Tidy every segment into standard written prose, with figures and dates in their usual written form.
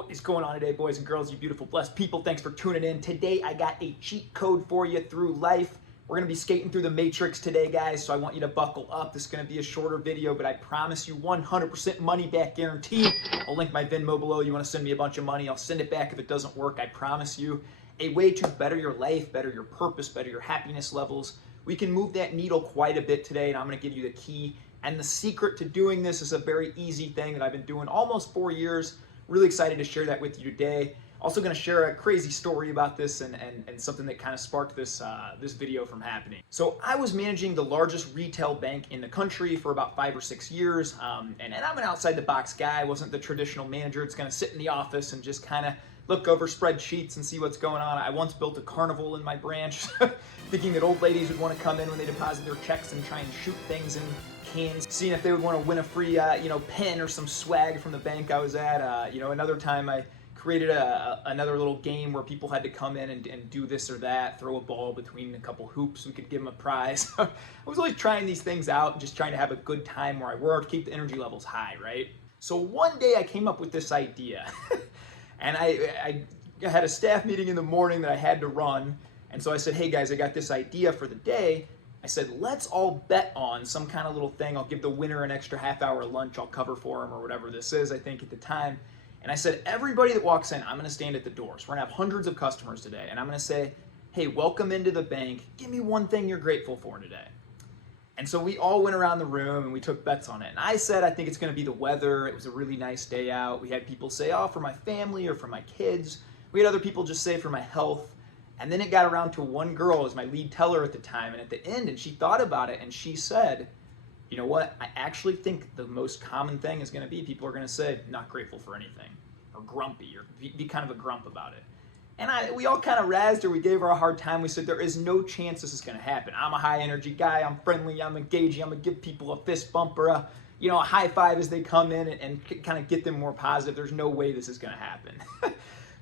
What is going on today, boys and girls, you beautiful, blessed people? Thanks for tuning in. Today, I got a cheat code for you through life. We're going to be skating through the matrix today, guys, so I want you to buckle up. This is going to be a shorter video, but I promise you 100% money back guarantee. I'll link my Venmo below. You want to send me a bunch of money, I'll send it back if it doesn't work. I promise you a way to better your life, better your purpose, better your happiness levels. We can move that needle quite a bit today, and I'm going to give you the key. And the secret to doing this is a very easy thing that I've been doing almost 4 years. Really excited to share that with you today. Also going to share a crazy story about this and something that kind of sparked this this video from happening. So I was managing the largest retail bank in the country for about 5 or 6 years, and I'm an outside the box guy. I wasn't the traditional manager. It's going to sit in the office and just kind of look over spreadsheets and see what's going on. I once built a carnival in my branch, thinking that old ladies would want to come in when they deposit their checks and try and shoot things in cans, seeing if they would want to win a free pen or some swag from the bank I was at. Another time I created another little game where people had to come in and do this or that, throw a ball between a couple hoops, we could give them a prize. I was always trying these things out and just trying to have a good time where I worked, keep the energy levels high, right? So one day I came up with this idea. And I had a staff meeting in the morning that I had to run. And so I said, hey guys, I got this idea for the day. I said, let's all bet on some kind of little thing. I'll give the winner an extra half-hour lunch. I'll cover for him or whatever this is, I think, at the time. And I said, everybody that walks in, I'm going to stand at the doors. We're going to have hundreds of customers today. And I'm going to say, hey, welcome into the bank. Give me one thing you're grateful for today. And so we all went around the room and we took bets on it. And I said, I think it's going to be the weather. It was a really nice day out. We had people say, oh, for my family or for my kids. We had other people just say for my health. And then it got around to one girl as my lead teller at the time. And at the end, and she thought about it and she said, you know what? I actually think the most common thing is going to be people are going to say, not grateful for anything, or grumpy, or be kind of a grump about it. And we all kind of razzed her. We gave her a hard time. We said, there is no chance this is going to happen. I'm a high energy guy. I'm friendly. I'm engaging. I'm going to give people a fist bump or a high five as they come in and kind of get them more positive. There's no way this is going to happen.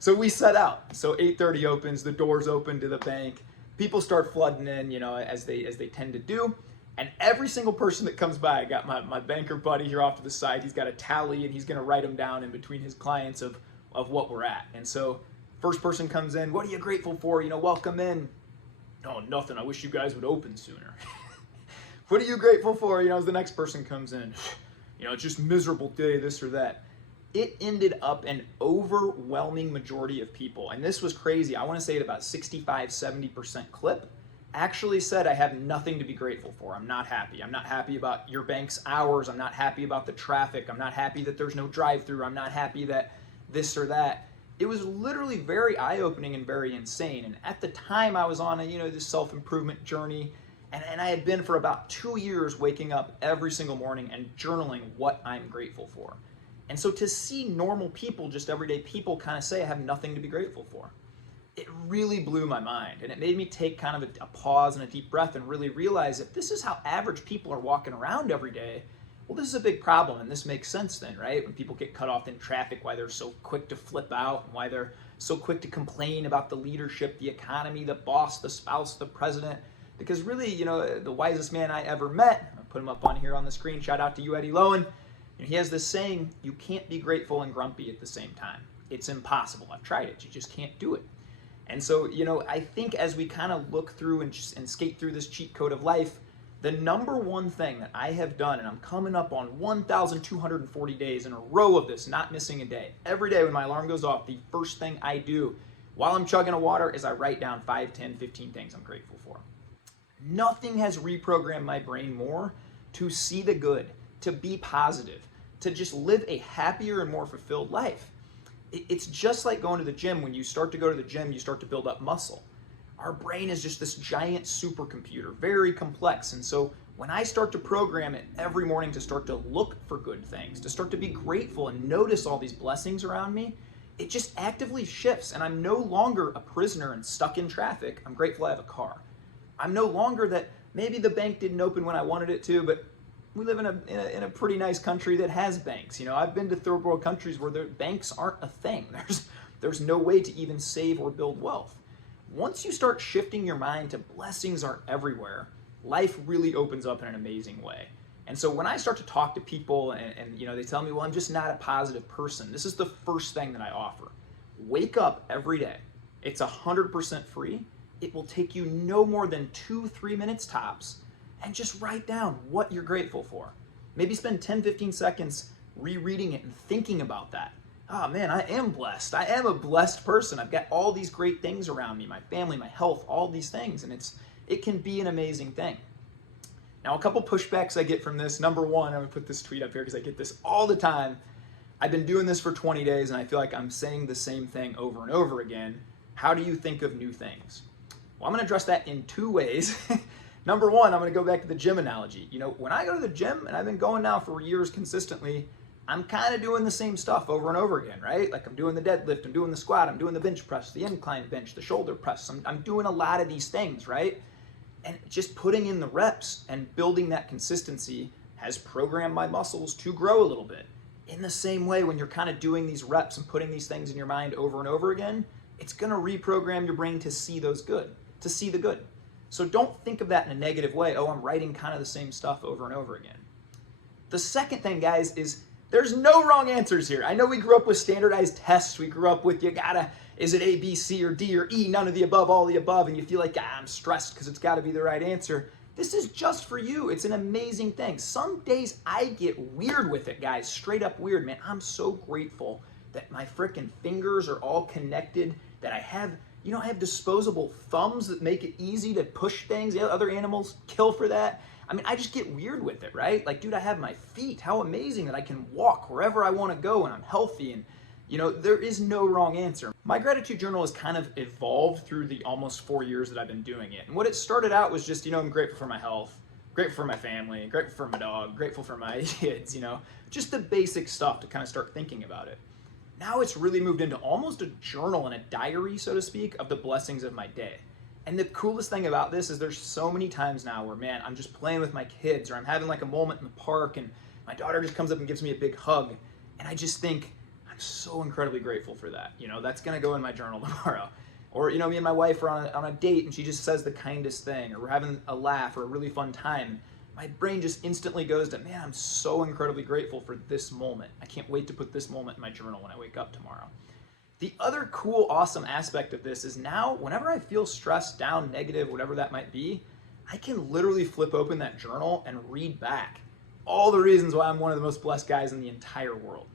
So we set out. So 8:30 opens, the doors open to the bank. People start flooding in, as they tend to do. And every single person that comes by, I got my banker buddy here off to the side. He's got a tally and he's going to write them down in between his clients of what we're at. And so first person comes in, what are you grateful for? Welcome in. Oh, nothing. I wish you guys would open sooner. What are you grateful for? As the next person comes in, it's just miserable day, this or that. It ended up an overwhelming majority of people, and this was crazy. I want to say at about 65-70% clip, actually said, I have nothing to be grateful for. I'm not happy. I'm not happy about your bank's hours. I'm not happy about the traffic. I'm not happy that there's no drive-through. I'm not happy that this or that. It was literally very eye-opening and very insane. And at the time I was on this self-improvement journey, and I had been for about 2 years waking up every single morning and journaling what I'm grateful for. And so to see normal people, just everyday people, kind of say I have nothing to be grateful for, it really blew my mind. And it made me take kind of a pause and a deep breath and really realize if this is how average people are walking around every day, well, this is a big problem, and this makes sense then, right? When people get cut off in traffic, why they're so quick to flip out, and why they're so quick to complain about the leadership, the economy, the boss, the spouse, the president. Because really, the wisest man I ever met, I'll put him up on here on the screen, shout out to you, Eddie Lowen, he has this saying, you can't be grateful and grumpy at the same time. It's impossible. I've tried it. You just can't do it. And so, I think as we kind of look through and skate through this cheat code of life, the number one thing that I have done, and I'm coming up on 1,240 days in a row of this, not missing a day. Every day when my alarm goes off, the first thing I do while I'm chugging a water is I write down 5, 10, 15 things I'm grateful for. Nothing has reprogrammed my brain more to see the good, to be positive, to just live a happier and more fulfilled life. It's just like going to the gym. When you start to go to the gym, you start to build up muscle. Our brain is just this giant supercomputer, very complex. And so when I start to program it every morning to start to look for good things, to start to be grateful and notice all these blessings around me, it just actively shifts. And I'm no longer a prisoner and stuck in traffic. I'm grateful I have a car. I'm no longer that maybe the bank didn't open when I wanted it to, but we live in a pretty nice country that has banks. I've been to third world countries where the banks aren't a thing. There's no way to even save or build wealth. Once you start shifting your mind to blessings are everywhere, life really opens up in an amazing way. And so when I start to talk to people and they tell me, well, I'm just not a positive person, this is the first thing that I offer. Wake up every day. It's 100% free. It will take you no more than 2-3 minutes tops, and just write down what you're grateful for. Maybe spend 10-15 seconds rereading it and thinking about that. Oh man, I am blessed. I am a blessed person. I've got all these great things around me, my family, my health, all these things, and it can be an amazing thing. Now, a couple pushbacks I get from this. Number one, I'm gonna put this tweet up here because I get this all the time. I've been doing this for 20 days and I feel like I'm saying the same thing over and over again. How do you think of new things? Well, I'm gonna address that in 2 ways. Number one, I'm gonna go back to the gym analogy. When I go to the gym, and I've been going now for years consistently, I'm kind of doing the same stuff over and over again, right? Like I'm doing the deadlift, I'm doing the squat, I'm doing the bench press, the incline bench, the shoulder press. I'm doing a lot of these things, right? And just putting in the reps and building that consistency has programmed my muscles to grow a little bit. In the same way, when you're kind of doing these reps and putting these things in your mind over and over again, it's gonna reprogram your brain to see the good. So don't think of that in a negative way. Oh, I'm writing kind of the same stuff over and over again. The second thing, guys, is there's no wrong answers here. I know we grew up with standardized tests. We grew up with is it A, B, C, or D, or E, none of the above, all the above, and you feel like, I'm stressed because it's gotta be the right answer. This is just for you. It's an amazing thing. Some days I get weird with it, guys, straight up weird, man. I'm so grateful that my frickin' fingers are all connected, that I have disposable thumbs that make it easy to push things. Other animals kill for that. I mean, I just get weird with it, right? Like, dude, I have my feet. How amazing that I can walk wherever I want to go and I'm healthy. And, there is no wrong answer. My gratitude journal has kind of evolved through the almost 4 years that I've been doing it. And what it started out was just, I'm grateful for my health, grateful for my family, grateful for my dog, grateful for my kids, just the basic stuff to kind of start thinking about it. Now it's really moved into almost a journal and a diary, so to speak, of the blessings of my day. And the coolest thing about this is there's so many times now where, man, I'm just playing with my kids, or I'm having like a moment in the park and my daughter just comes up and gives me a big hug. And I just think, I'm so incredibly grateful for that. That's gonna go in my journal tomorrow. Or, me and my wife are on a date and she just says the kindest thing, or we're having a laugh or a really fun time. My brain just instantly goes to, man, I'm so incredibly grateful for this moment. I can't wait to put this moment in my journal when I wake up tomorrow. The other cool, awesome aspect of this is now, whenever I feel stressed, down, negative, whatever that might be, I can literally flip open that journal and read back all the reasons why I'm one of the most blessed guys in the entire world.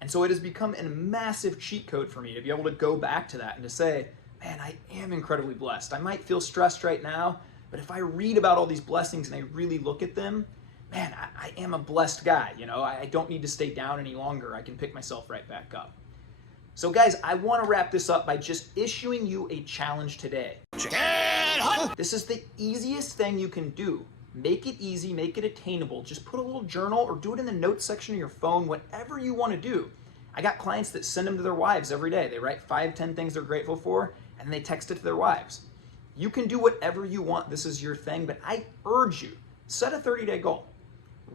And so it has become a massive cheat code for me to be able to go back to that and to say, man, I am incredibly blessed. I might feel stressed right now, but if I read about all these blessings and I really look at them, man, I am a blessed guy. I don't need to stay down any longer. I can pick myself right back up. So guys, I want to wrap this up by just issuing you a challenge today. This is the easiest thing you can do. Make it easy, make it attainable. Just put a little journal or do it in the notes section of your phone, whatever you want to do. I got clients that send them to their wives every day. They write 5-10 things they're grateful for, and they text it to their wives. You can do whatever you want. This is your thing, but I urge you, set a 30-day goal.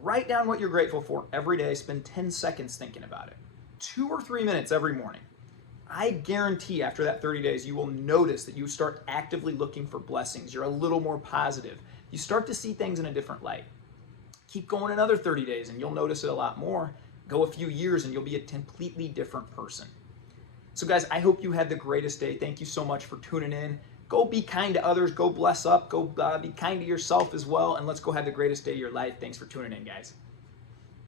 Write down what you're grateful for every day. Spend 10 seconds thinking about it. 2 or 3 minutes every morning. I guarantee after that 30 days, you will notice that you start actively looking for blessings. You're a little more positive. You start to see things in a different light. Keep going another 30 days and you'll notice it a lot more. Go a few years and you'll be a completely different person. So guys, I hope you had the greatest day. Thank you so much for tuning in. Go be kind to others. Go bless up. Go be kind to yourself as well. And let's go have the greatest day of your life. Thanks for tuning in, guys.